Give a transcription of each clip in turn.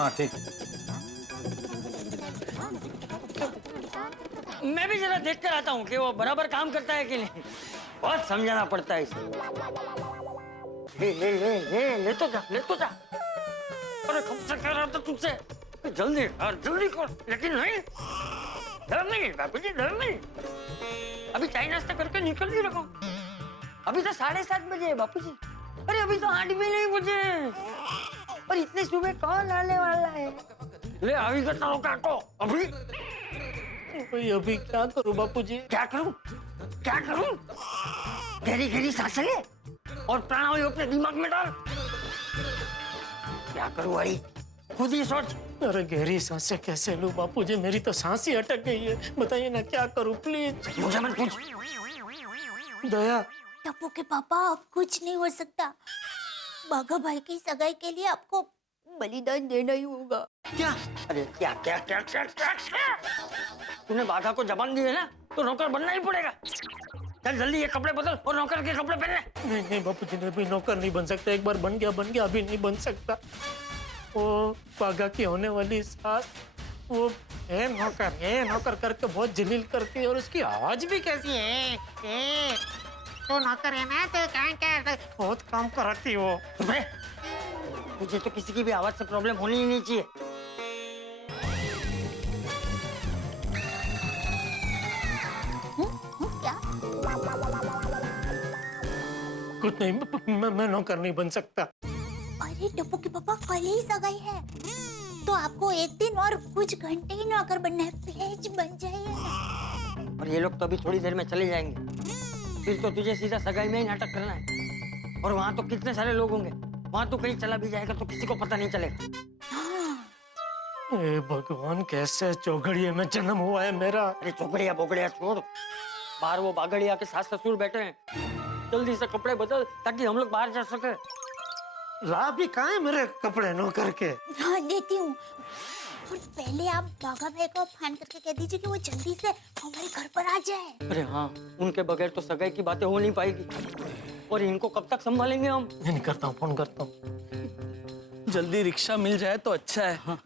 हाँ ठीक। मैं भी जरा देख कर आता हूँ कि वो बराबर काम करता है कि नहीं। बहुत समझाना पड़ता है इसे। ले तो जा, ले तो जा। अरे कब से कह रहा था तुझसे जल्दी कर, जल्दी कर, लेकिन नहीं। डर नहीं बापू जी, डर नहीं। अभी चाय नाश्ता करके निकल ही रहा हूँ। अभी तो 7:30 बजे है बापू जी। अरे अभी तो 8 भी नहीं बजे। और इतने सुबह कौन आने वाला है? ले अभी का चलो काटो अभी। अभी क्या करूं बापू जी? क्या करूं? क्या करूं? गहरी गहरी सांसें ले और प्राणायाम अपने दिमाग में डाल। क्या करूं भाई? खुद ही सोच। अरे गहरी सांसें कैसे लूं बापू जी? मेरी तो सांस ही अटक गई है। बताइए ना क्या करूं प्लीज। मुझे मत पूछ। दया। टप्पू के पापा अब कुछ नहीं हो सकता। बाघा भाई की सगाई के लिए आपको बलिदान देना ही होगा। क्या? अरे क्या क्या क्या क्या क्या क्या? तूने बाघा को जबान दी है ना, तो नौकर बनना ही पड़ेगा। चल जल्दी ये कपड़े बदल और नौकर के कपड़े पहन ले। नहीं नहीं बापू जी, अभी नौकर नहीं बन सकता। एक बार बन गया, अभी नहीं बन सकता। वो बाघा की होने वाली सास, वो नौकर करके बहुत जलील करती है और उसकी आवाज भी कैसी है। तो नौकर है ना, तो क्या बहुत काम कराती है वो। मुझे तो किसी की भी आवाज से प्रॉब्लम होनी ही नहीं चाहिए। क्या? कुछ नहीं, मैं नौकर नहीं बन सकता। अरे टप्पू के पापा कल ही सगाई है, तो आपको एक दिन और कुछ घंटे ही नौकर बनना है। प्लीज बन जाइए ना। और ये लोग तो अभी थोड़ी देर में चले जाएंगे। फिर तो तुझे सीधा सगाई में ही नाटक करना है। और वहाँ तो कितने सारे लोग होंगे। वहाँ तो कहीं चला भी जाएगा तो किसी को पता नहीं चलेगा। ए भगवान, कैसे चौघड़िए में जन्म हुआ है मेरा। अरे चौकड़िया बोकड़िया छोड़, बाहर वो बागड़िया के सास ससुर बैठे हैं। जल्दी से कपड़े बदल ताकि हम लोग बाहर जा सके। ला भी कहाँ है मेरे कपड़े नौकर के? हाँ देती हूँ। और पहले आप बाघा भाई को फोन करके कह दीजिए कि वो जल्दी से हमारे घर पर आ जाए। अरे हाँ, उनके बगैर तो सगाई की बातें हो नहीं पाएगी। और इनको कब तक संभालेंगे हम? नहीं करता हूँ, फोन करता हूँ। जल्दी रिक्शा मिल जाए तो अच्छा है। हाँ।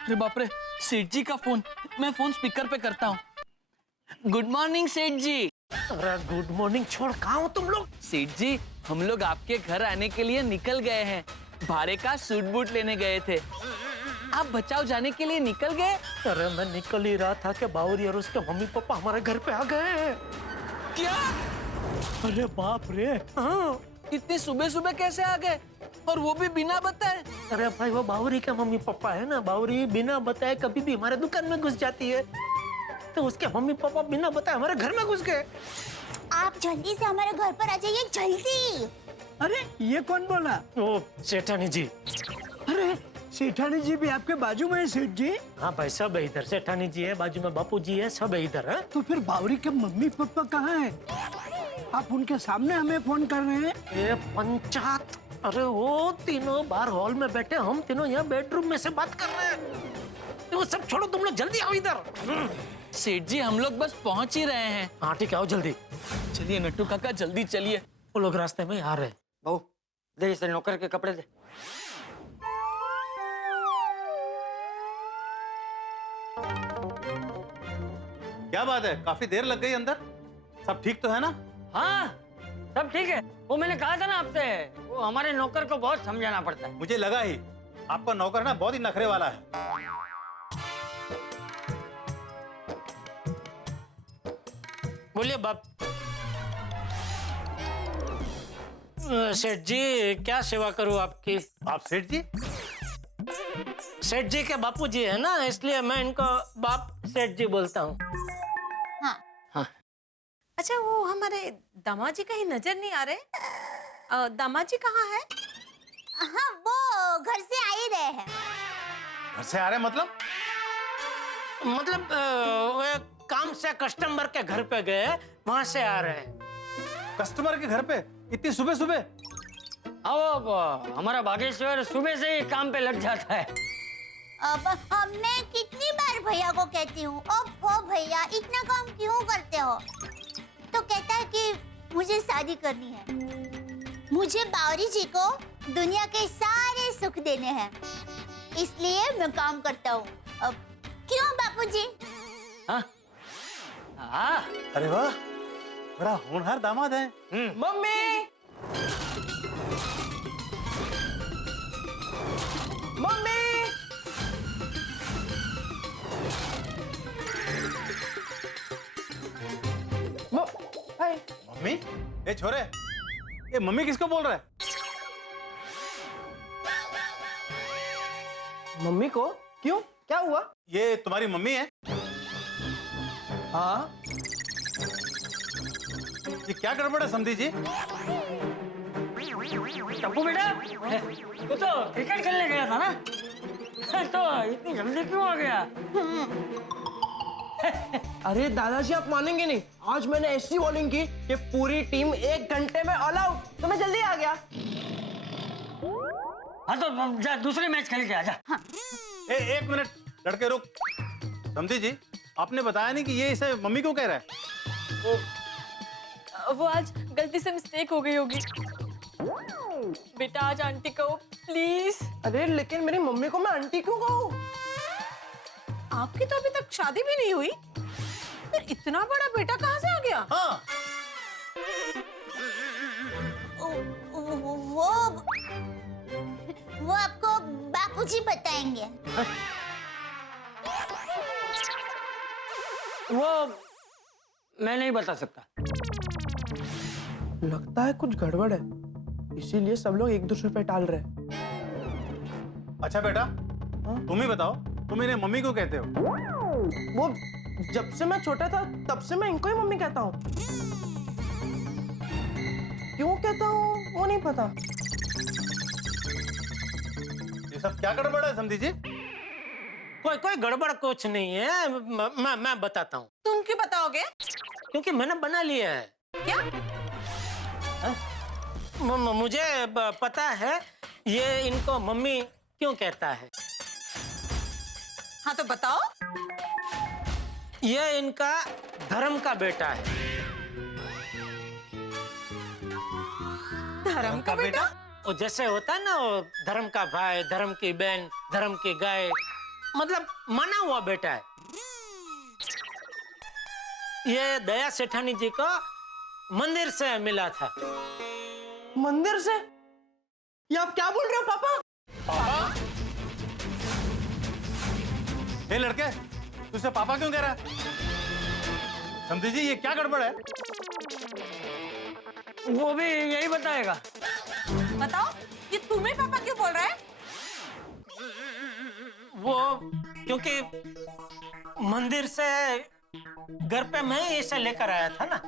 अरे बाप रे, सेठ जी का फोन। मैं फोन स्पीकर पे करता हूँ। गुड मॉर्निंग सेठ जी। अरे गुड मॉर्निंग छोड़, कहाँ हो तुम लोग? सेठ जी, हम लोग आपके घर आने के लिए निकल गए हैं। भाड़े का सूट बूट लेने गए थे। आप बचाव जाने के लिए निकल गए? अरे मैं निकल ही रहा था कि बावरी और उसके मम्मी पापा हमारे घर पे आ गए हैं। क्या? अरे बाप रे। हाँ। इतनी सुबह सुबह कैसे आ गए, और वो भी बिना बताए? अरे भाई, वो बावरी के मम्मी पापा है ना, बावरी बिना बताए कभी भी हमारे दुकान में घुस जाती है, तो उसके मम्मी पापा बिना बताए हमारे घर में घुस गए। आप जल्दी से हमारे घर पर आ जाइए, जल्दी। अरे ये कौन बोला? ओ सेठानी जी। अरे सेठानी जी भी आपके बाजू में है सेठ जी? हाँ भाई, सब है इधर। सेठानी जी है बाजू में, बापू जी है, सब है इधर। है तो फिर बावरी के मम्मी पापा कहाँ हैं? आप उनके सामने हमें फोन कर रहे हैं? ये पंचायत। अरे वो तीनों बाहर हॉल में बैठे, हम तीनों यहाँ बेडरूम में से बात कर रहे हैं। वो सब छोड़ो, तुम लोग जल्दी आओ इधर। सेठ जी, हम लोग बस पहुंच ही रहे हैं। हाँ ठीक है, आओ जल्दी। चलिए नट्टू काका, जल्दी चलिए। वो लोग रास्ते में आ रहे हैं। बहू, दे इसे नौकर के कपड़े दे। क्या बात है, काफी देर लग गई अंदर। सब ठीक तो है ना? हाँ, सब ठीक है। वो मैंने कहा था ना आपसे, वो हमारे नौकर को बहुत समझाना पड़ता है। मुझे लगा ही, आपका नौकर ना बहुत ही नखरे वाला है। बोलिए बाप। सेठ जी, क्या सेवा करूं आपकी? आप सेठ जी? सेठ जी के बापू जी है ना, इसलिए मैं इनको बाप सेठ जी बोलता हूँ। हाँ। अच्छा, वो हमारे दामाद जी कहीं नजर नहीं आ रहे। दामाद जी कहाँ है? हाँ, वो घर से आ ही रहे हैं। घर से आ रहे मतलब? मतलब वो एक काम से कस्टमर के घर पे गए, वहां से आ रहे हैं। कस्टमर के घर पे इतनी सुबह सुबह? अब हमारा बागेश्वर सुबह से ही काम पे लग जाता है। अब मैं कितनी बार भैया को कहती हूँ, ओ भैया इतना काम क्यों करते हो? तो कहता है कि मुझे शादी करनी है। मुझे बावरी जी को दुनिया के सारे सुख देने हैं, इसलिए मैं काम करता हूँ। अब क्यों बापूजी? हाँ हाँ अरे वाह, बड़ा होनहार दामाद है। मम्मी मम्मी हाय मम्मी, ये छोरे, ये मम्मी किसको बोल रहा है? मम्मी को? क्यों, क्या हुआ? ये तुम्हारी मम्मी है? हाँ। ये क्या गड़बड़ है समधी जी? टप्पू बेटा, तू तो क्रिकेट खेलने गया था ना, तो इतनी जल्दी क्यों आ गया? अरे दादाजी आप मानेंगे नहीं, आज मैंने ऐसी बॉलिंग की कि पूरी टीम 1 घंटे में ऑल आउट, तो मैं जल्दी आ गया। हाँ तो जा दूसरे मैच खेल के आ जा। एक मिनट लड़के रुक। समधी जी, आपने बताया नहीं कि ये इसे मम्मी क्यों कह रहा है? वो आज गलती से मिस्टेक हो गई होगी। बेटा आज आंटी कहो प्लीज। अरे लेकिन मेरी मम्मी को मैं आंटी क्यों कहूँ? आपकी तो अभी तक शादी भी नहीं हुई, फिर इतना बड़ा बेटा कहाँ से आ गया? हाँ, वो आपको बापूजी बताएंगे। वो मैं नहीं बता सकता। लगता है कुछ गड़बड़ है, इसीलिए सब लोग एक दूसरे पे टाल रहे हैं। अच्छा बेटा, तुम ही बताओ, तुम इन्हें मम्मी क्यों कहते हो? वो जब से मैं छोटा था तब से मैं इनको ही मम्मी कहता हूँ। क्यों कहता हूँ वो नहीं पता। ये सब क्या गड़बड़ है समधी जी? कोई गड़बड़ कुछ नहीं है। मैं बताता हूँ, तुम क्यों बताओगे? क्योंकि मैंने बना लिया है। क्या? मुझे पता है ये इनको मम्मी क्यों कहता है। हाँ तो बताओ। ये इनका धर्म का बेटा है। धर्म का बेटा? वो जैसे होता है ना, वो धर्म का भाई, धर्म की बहन, धर्म की गाय, मतलब माना हुआ बेटा है। ये दया सेठानी जी को मंदिर से मिला था। मंदिर से? ये आप क्या बोल रहे हो पापा? हे लड़के, तू इसे पापा क्यों कह रहा है? समधी जी, ये क्या गड़बड़ है? वो भी यही बताएगा। बताओ, ये तुम्हें पापा क्यों बोल रहा है? वो क्योंकि मंदिर से घर पे मैं इसे लेकर आया था ना।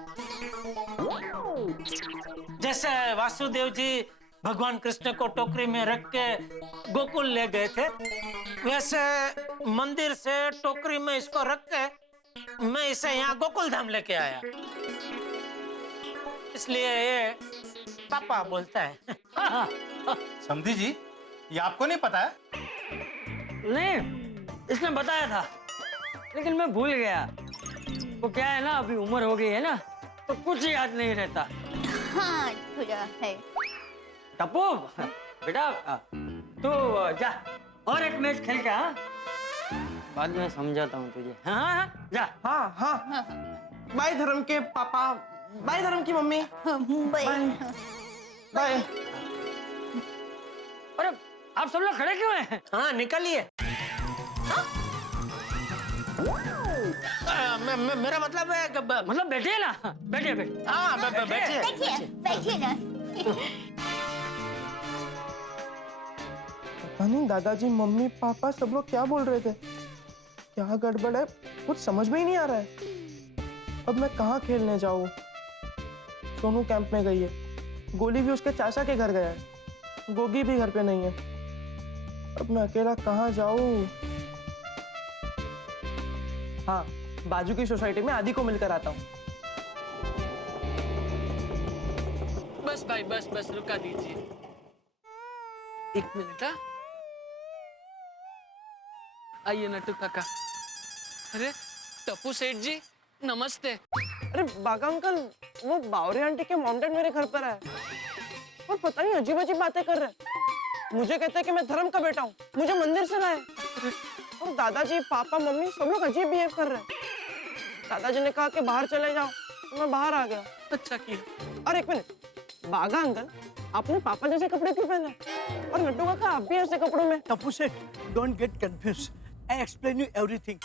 जैसे वासुदेव जी भगवान कृष्ण को टोकरी में रख के गोकुल ले गए थे, वैसे मंदिर से टोकरी में इसको रख के मैं इसे यहाँ गोकुल धाम लेके आया, इसलिए ये पापा बोलता है। समधी जी, ये आपको नहीं पता है? नहीं, इसने बताया था, लेकिन मैं भूल गया। वो क्या है ना, अभी उम्र हो गई है ना, तो कुछ याद नहीं रहता। हाँ थोड़ा है। टप्पू बेटा, तू जा और एक मैच खेल के। हाँ, बाद में समझाता हूँ तुझे। हाँ, जा। हाँ हाँ। बाय धर्म के पापा, बाय धर्म की मम्मी, मुंबई। बाय। अरे आप सब लोग खड़े क्यों हैं? हाँ निकलिए। मेरा मतलब है कि मतलब बैठिए ना, बैठिए बैठिए। हाँ बैठिए। देखिए, बैठिए ना। पता नहीं दादाजी, मम्मी, पापा सब लोग क्या बोल रहे थे। क्या गड़बड़ है, कुछ समझ में ही नहीं आ रहा है। अब मैं कहाँ खेलने जाऊँ? सोनू कैंप में गई है, गोली भी उसके चाचा के घर गया है, गोगी भी घर पे नहीं है। अब मैं अकेला कहाँ जाऊँ? हाँ, बाजू की सोसाइटी में आदि को मिलकर आता हूँ। बस भाई, बस रुका दीजिए। 1 मिनट। हाँ, आइए नटू काका। अरे टप्पू सेठ जी, नमस्ते। अरे बागा अंकल, वो बावरी आंटी के माउंटेन मेरे घर पर है और पता नहीं अजीब अजीब बातें कर रहे हैं। मुझे कहते हैं कि मैं धर्म का बेटा हूँ, मुझे मंदिर से लाए। और दादाजी, पापा, मम्मी सब लोग अजीब बिहेव कर रहे हैं। दादाजी ने कहा कि बाहर चले जाओ, तो मैं बाहर आ गया। अच्छा किया। और एक मिनट, बागा अंकल, आपने पापा जैसे कपड़े क्यों पहने? और नट्टू काका, आप भी ऐसे कपड़ों में? टप्पू सेठ, don't get confuse, I explain you everything.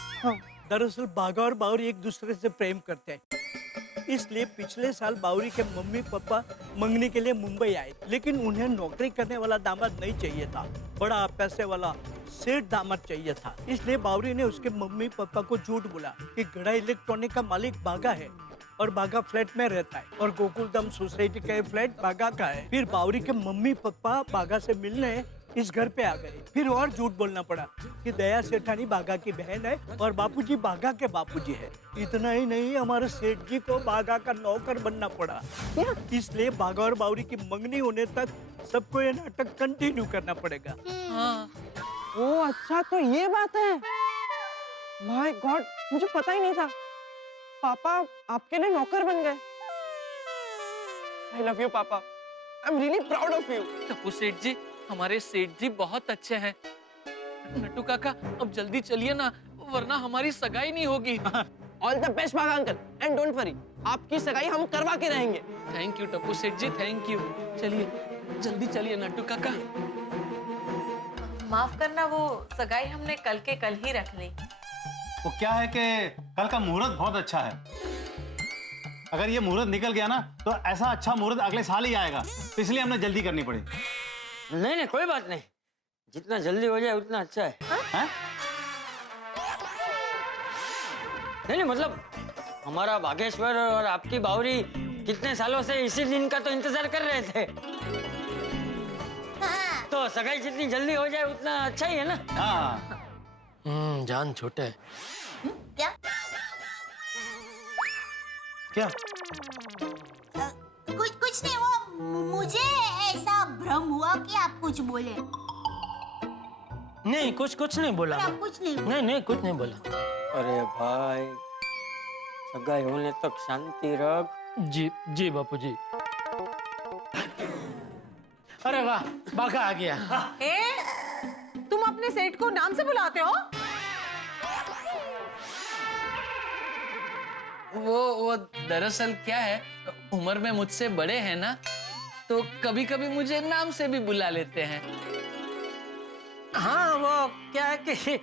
दरअसल बागा और बावरी एक दूसरे से प्रेम करते हैं, इसलिए पिछले साल बावरी के मम्मी पापा मंगने के लिए मुंबई आए, लेकिन उन्हें नौकरी करने वाला दामाद नहीं चाहिए था, बड़ा पैसे वाला सेठ दामाद चाहिए था। इसलिए बावरी ने उसके मम्मी पापा को झूठ बोला कि गड़ा इलेक्ट्रॉनिक का मालिक बागा है और बागा फ्लैट में रहता है और गोकुलधाम सोसाइटी का फ्लैट बागा का है। फिर बावरी के मम्मी पापा बागा से मिलने इस घर पे आ गए। फिर और झूठ बोलना पड़ा कि दया सेठानी बागा की बहन है और बापूजी बागा के बापूजी है। इतना ही नहीं, हमारे सेठ जी को बागा का नौकर बनना पड़ा। इसलिए बागा और बावरी की मंगनी होने तक सबको ये नाटक कंटिन्यू करना पड़ेगा। हाँ। ओ अच्छा, तो ये बात है। माय गॉड, मुझे पता ही नहीं था। पापा आपके लिए नौकर बन गए। आई लव यू पापा, I am really proud of you. Tappu सेठ जी, हमारे सेठ जी बहुत अच्छे हैं। नट्टू काका, अब जल्दी चलिए ना, वरना हमारी सगाई नहीं होगी। ऑल द बेस्ट बागा अंकल, एंड डोंट वरी, आपकी सगाई हम करवा के रहेंगे। थैंक यू टप्पू सेठ जी, थैंक यू। चलिए, जल्दी चलिए नट्टू काका। माफ करना, वो सगाई हमने कल के कल ही रख ली। वो क्या है कि कल का मुहूर्त बहुत अच्छा है। अगर ये मुहूर्त निकल गया ना तो ऐसा अच्छा मुहूर्त अगले साल ही आएगा, तो इसलिए हमने जल्दी करनी पड़ी। नहीं नहीं, कोई बात नहीं, जितना जल्दी हो जाए उतना अच्छा है। हैं? नहीं नहीं, मतलब हमारा बागेश्वर और आपकी बावरी कितने सालों से इसी दिन का तो इंतजार कर रहे थे, तो सगाई जितनी जल्दी हो जाए उतना अच्छा ही है ना। हाँ। जान छोटे। क्या? क्या? कुछ नहीं, वो मुझे ऐसा भ्रम हुआ कि आप कुछ बोले। नहीं, कुछ नहीं बोला। आप कुछ नहीं बोले। नहीं, कुछ नहीं बोला। अरे भाई, सगाई होने तक शांति रख। जी बापू जी। अरे वाह, बागा आ गया। तुम अपने सेठ को नाम से बुलाते हो? वो दरअसल क्या है, उम्र में मुझसे बड़े हैं ना, तो कभी कभी मुझे नाम से भी बुला लेते हैं। हाँ, वो क्या है कि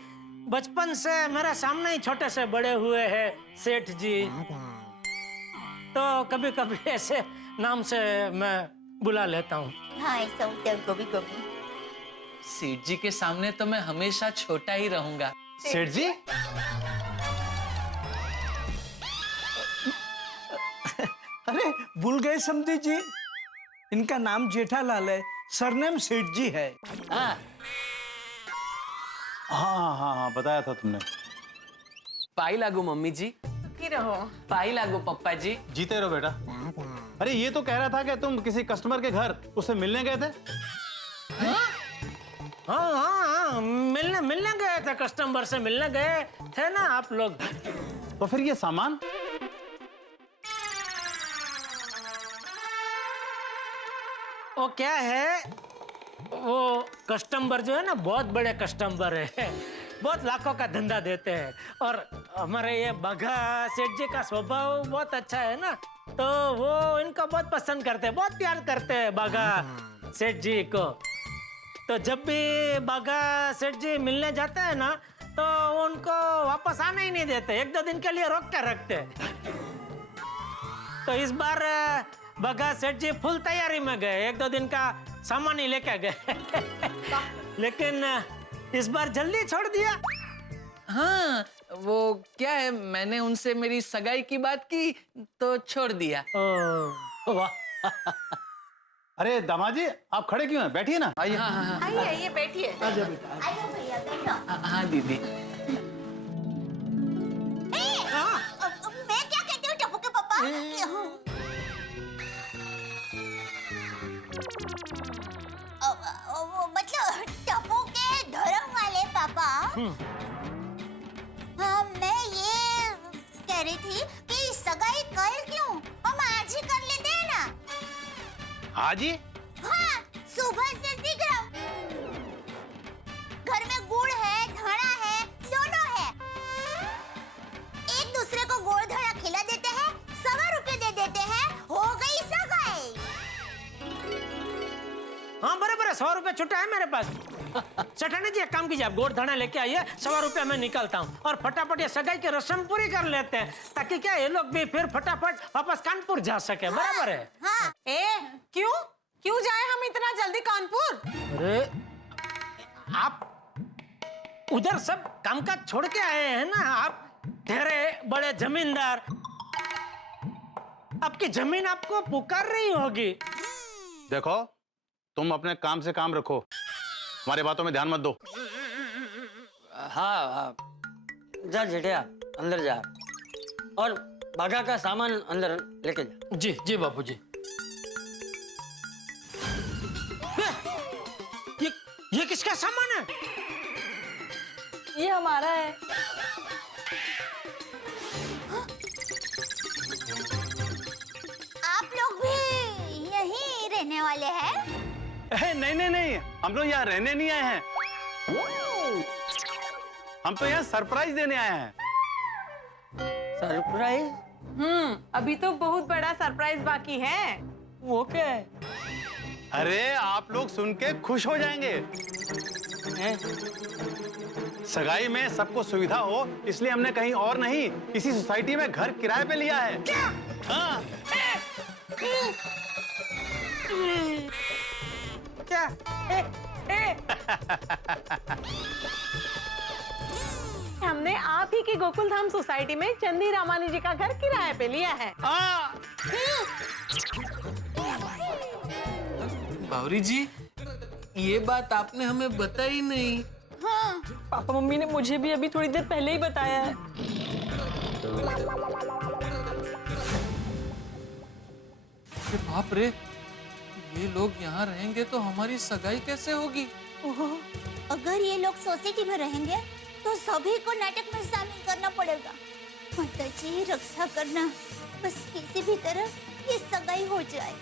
बचपन से मेरे सामने ही छोटे से बड़े हुए हैं सेठ जी, तो कभी कभी ऐसे नाम से मैं बुला लेता हूँ। हाँ, ऐसा होता है कभी कभी। सेठ जी के सामने तो मैं हमेशा छोटा ही रहूंगा। सेठ जी? अरे भूल गए समधी जी, इनका नाम जेठालाल है, सरनेम सेठ जी है। हाँ, हाँ, बताया था तुमने। पाई लागू मम्मी जी। सुखी रहो। पाई लागू पप्पा जी। जीते रहो बेटा। अरे ये तो कह रहा था कि तुम किसी कस्टमर के घर उससे मिलने गए थे। हाँ, मिलने गए थे, कस्टमर से मिलने गए थे ना आप लोग। तो फिर ये सामान? वो क्या है, वो कस्टमर जो है ना, बहुत बड़े कस्टमर है, बहुत लाखों का धंधा देते हैं, और हमारे ये बागा सेठ जी का स्वभाव बहुत अच्छा है ना, तो वो इनको बहुत पसंद करते हैं, बहुत प्यार करते हैं बागा सेठ जी को। तो जब भी बागा सेठ जी मिलने जाते हैं ना, तो वो उनको वापस आने ही नहीं देते, 1-2 दिन के लिए रोक कर रखते हैं। तो इस बार बागा सेठ जी फुल तैयारी में गए, 1-2 दिन का सामान ही लेके गए लेकिन इस बार जल्दी छोड़ दिया। हाँ, वो क्या है, मैंने उनसे मेरी सगाई की बात की तो छोड़ दिया। ओह वाह। अरे दामाद जी, आप खड़े क्यों हैं? बैठिए ना। आइए। आइए बैठिए। आजा बेटा। आइए भैया, बैठो। हाँ दीदी। मैं क्या कहती हूँ टप्पू के पापा? मतलब टप्पू के धर्म वाले पापा। हाँ, मैं ये कह रही थी कि सगाई कल क्यों, हम आज ही कर लेते हैं ना। हाँ जी। हाँ, सुबह से शीघ्र। रुपए छुट्टा है मेरे पास। सेठानी जी एक काम कीजिए, आप गोड़ धना लेके आइए, 100 रुपया मैं निकालता हूँ और फटाफट ये सगाई की रस्म पूरी कर लेते हैं, ताकि क्या ये लोग भी फिर फटाफट वापस कानपुर जा सके। बराबर है? हाँ ए क्यों क्यों जाए हम इतना जल्दी कानपुर? अरे आप उधर सब कामकाज छोड़ के आए हैं ना, आप ठहरे बड़े जमींदार, आपकी जमीन आपको पुकार रही होगी। देखो, तुम अपने काम से काम रखो, हमारी बातों में ध्यान मत दो। हाँ हाँ, जा जेठिया अंदर जा और बागा का सामान अंदर लेके जा। जी जी बापूजी। ये किसका सामान है? ये हमारा है। आप लोग भी यहीं रहने वाले हैं? नहीं नहीं नहीं, हम लोग यहाँ रहने नहीं आए हैं, हम तो यहाँ सरप्राइज देने आए हैं। सरप्राइज? अभी तो बहुत बड़ा सरप्राइज बाकी है। वो क्या है? अरे आप लोग सुन के खुश हो जाएंगे। हैं? सगाई में सबको सुविधा हो, इसलिए हमने कहीं और नहीं, इसी सोसाइटी में घर किराए पे लिया है। क्या? हाँ। क्या? हमने आप ही की गोकुल धाम सोसाइटी में चंदी रामानी जी का घर किराए पे लिया है। हाँ। बावरी जी, ये बात आपने हमें बताई नहीं। हाँ पापा मम्मी ने मुझे भी अभी थोड़ी देर पहले ही बताया है। अरे बाप रे, ये लोग यहाँ रहेंगे तो हमारी सगाई कैसे होगी? अगर ये लोग सोसाइटी में रहेंगे तो सभी को नाटक में शामिल करना पड़ेगा। माता जी रक्षा करना, बस किसी भी तरह ये सगाई हो जाए।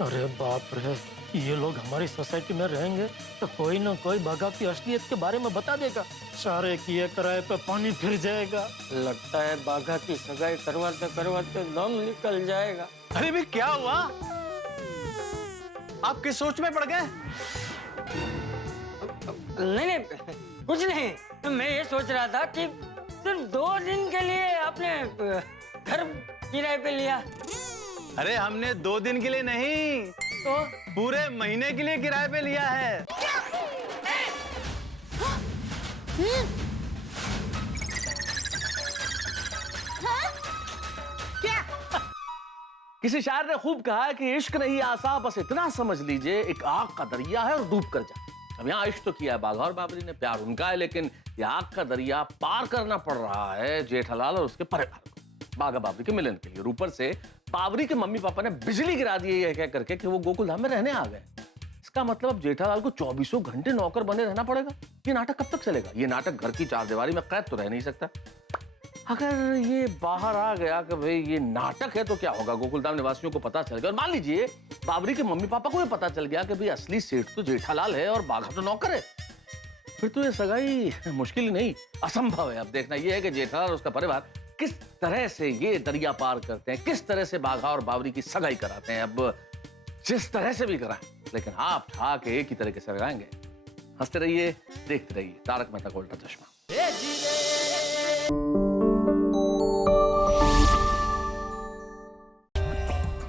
अरे बाप रे, ये लोग हमारी सोसाइटी में रहेंगे तो कोई ना कोई बागा की असलियत के बारे में बता देगा, सारे किए कराए पे पानी फिर जाएगा। लगता है बाघा की सगाई करवाते करवाते दम निकल जाएगा। अरे भी क्या हुआ? आप किस सोच में पड़ गए? नहीं नहीं, कुछ नहीं, मैं ये सोच रहा था कि सिर्फ 2 दिन के लिए आपने घर किराए पे लिया। अरे हमने 2 दिन के लिए नहीं, तो पूरे महीने के लिए किराए पे लिया है। किसी शायर ने खूब कहा है कि इश्क नहीं आसा, बस इतना समझ लीजिए एक आग का दरिया है और डूब कर जाए। अब यहाँ इश्क तो किया है बाघा और बाबरी ने, प्यार उनका है, लेकिन ये आग का दरिया पार करना पड़ रहा है जेठालाल और उसके परिवार को बाघा बाबरी के मिलन के लिए। ऊपर से बाबरी के मम्मी पापा ने बिजली गिरा दी है यह कह करके कि वो गोकुल धाम में रहने आ गए। इसका मतलब अब जेठालाल को 24 घंटे नौकर बने रहना पड़ेगा। ये नाटक कब तक चलेगा? ये नाटक घर की 4 दीवारी में कैद तो रह नहीं सकता। अगर ये बाहर आ गया कि भाई ये नाटक है तो क्या होगा? गोकुलधाम निवासियों को पता चल गया और मान लीजिए बाबरी के मम्मी पापा को भी पता चल गया कि भाई असली सेठ तो जेठालाल है और बाघा तो नौकर है, फिर तो ये सगाई मुश्किल ही नहीं असंभव है। अब देखना ये है कि जेठालाल और उसका परिवार किस तरह से ये दरिया पार करते हैं, किस तरह से बाघा और बाबरी की सगाई कराते हैं। अब जिस तरह से भी कराएं, लेकिन आप ठाक एक ही तरीके से लगाएंगे। हंसते रहिए, देखते रहिए तारक मेहता का उल्टा चश्मा।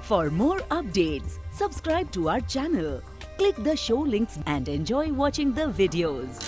For more updates, subscribe to our channel, click the show links and enjoy watching the videos.